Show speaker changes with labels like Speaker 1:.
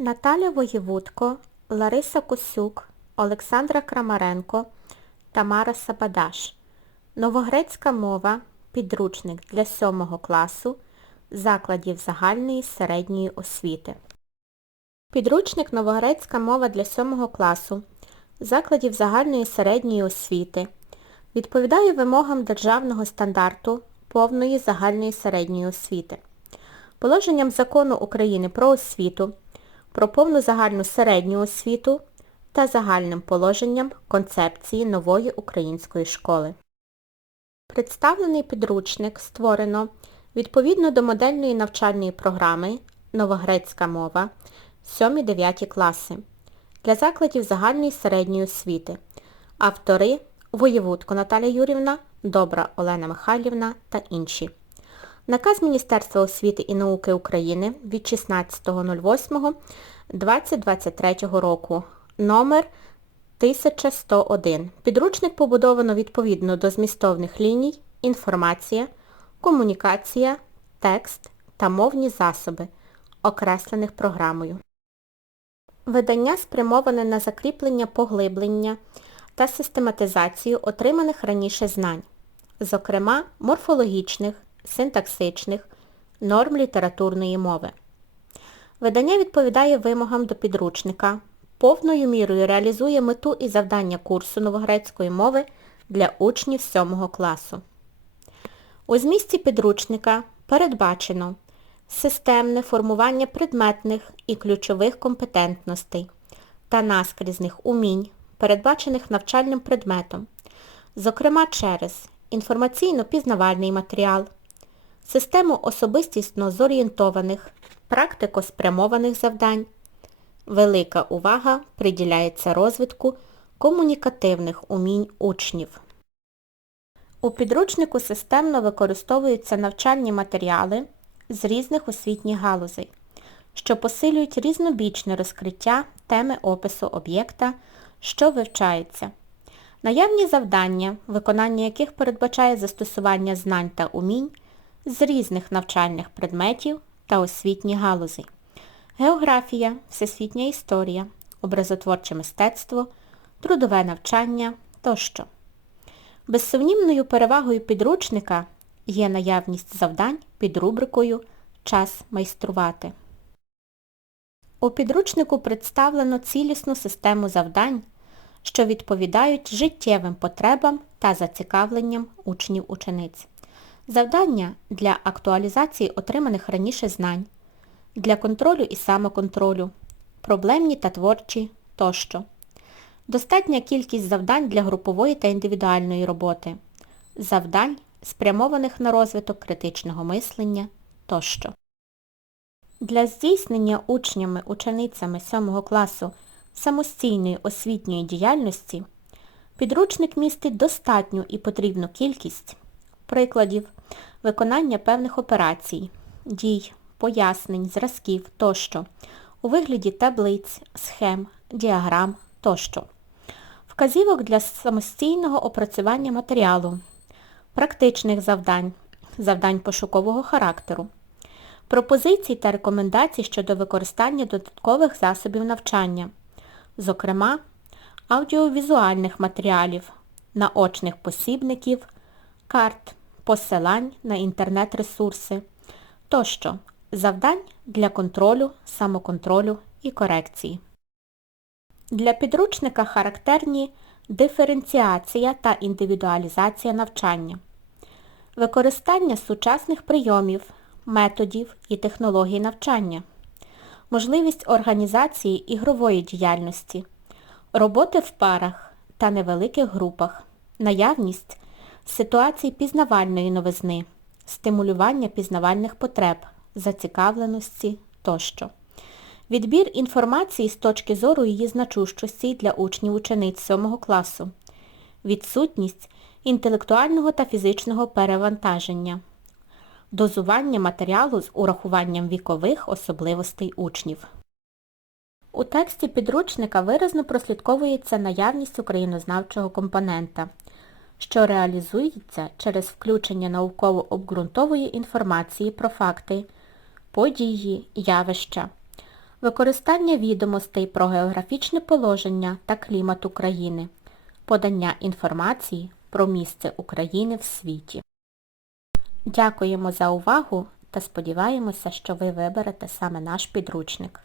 Speaker 1: Наталя Воєвудко, Лариса Косюк, Олександра Крамаренко, Тамара Сабадаш. Новогрецька мова. Підручник для 7 класу закладів загальної середньої освіти. Підручник Новогрецька мова для 7 класу закладів загальної середньої освіти відповідає вимогам державного стандарту повної загальної середньої освіти, положенням Закону України про освіту, про повну загальну середню освіту та загальним положенням концепції нової української школи. Представлений підручник створено відповідно до модельної навчальної програми Новогрецька мова 7-9 класи для закладів загальної середньої освіти. Автори Воєвудко Наталя Юрівна, Добра Олена Михайлівна та інші. Наказ Міністерства освіти і науки України від 16.08.2023 року. Номер 1101. Підручник побудовано відповідно до змістовних ліній, інформація, комунікація, текст та мовні засоби, окреслених програмою. Видання спрямоване на закріплення поглиблення та систематизацію отриманих раніше знань, зокрема морфологічних, синтаксичних, норм літературної мови. Видання відповідає вимогам до підручника, повною мірою реалізує мету і завдання курсу новогрецької мови для учнів 7 класу. У змісті підручника передбачено системне формування предметних і ключових компетентностей та наскрізних умінь, передбачених навчальним предметом, зокрема через інформаційно-пізнавальний матеріал, систему особистісно зорієнтованих, практико-спрямованих завдань. Велика увага приділяється розвитку комунікативних умінь учнів. У підручнику системно використовуються навчальні матеріали з різних освітніх галузей, що посилюють різнобічне розкриття теми опису об'єкта, що вивчається. Наявні завдання, виконання яких передбачає застосування знань та умінь з різних навчальних предметів та освітніх галузей. Географія, всесвітня історія, образотворче мистецтво, трудове навчання тощо. Безсумнівною перевагою підручника є наявність завдань під рубрикою Час майструвати. У підручнику представлено цілісну систему завдань, що відповідають життєвим потребам та зацікавленням учнів-учениць. Завдання для актуалізації отриманих раніше знань, для контролю і самоконтролю, проблемні та творчі тощо. Достатня кількість завдань для групової та індивідуальної роботи, завдань, спрямованих на розвиток критичного мислення тощо. Для здійснення учнями-ученицями 7 класу самостійної освітньої діяльності підручник містить достатню і потрібну кількість прикладів виконання певних операцій, дій, пояснень, зразків тощо. У вигляді таблиць, схем, діаграм тощо. Вказівок для самостійного опрацювання матеріалу, практичних завдань, завдань пошукового характеру, пропозицій та рекомендацій щодо використання додаткових засобів навчання, зокрема, аудіовізуальних матеріалів, наочних посібників, карт, посилань на інтернет-ресурси тощо, завдань для контролю, самоконтролю і корекції. Для підручника характерні диференціація та індивідуалізація навчання, використання сучасних прийомів, методів і технологій навчання, можливість організації ігрової діяльності, роботи в парах та невеликих групах, наявність ситуацій пізнавальної новизни, стимулювання пізнавальних потреб, зацікавленості тощо. Відбір інформації з точки зору її значущості для учнів-учениць 7 класу. Відсутність інтелектуального та фізичного перевантаження. Дозування матеріалу з урахуванням вікових особливостей учнів. У тексті підручника виразно прослідковується наявність українознавчого компонента, що реалізується через включення науково-обґрунтової інформації про факти, події, явища, використання відомостей про географічне положення та клімат України, подання інформації про місце України в світі. Дякуємо за увагу та сподіваємося, що ви виберете саме наш підручник.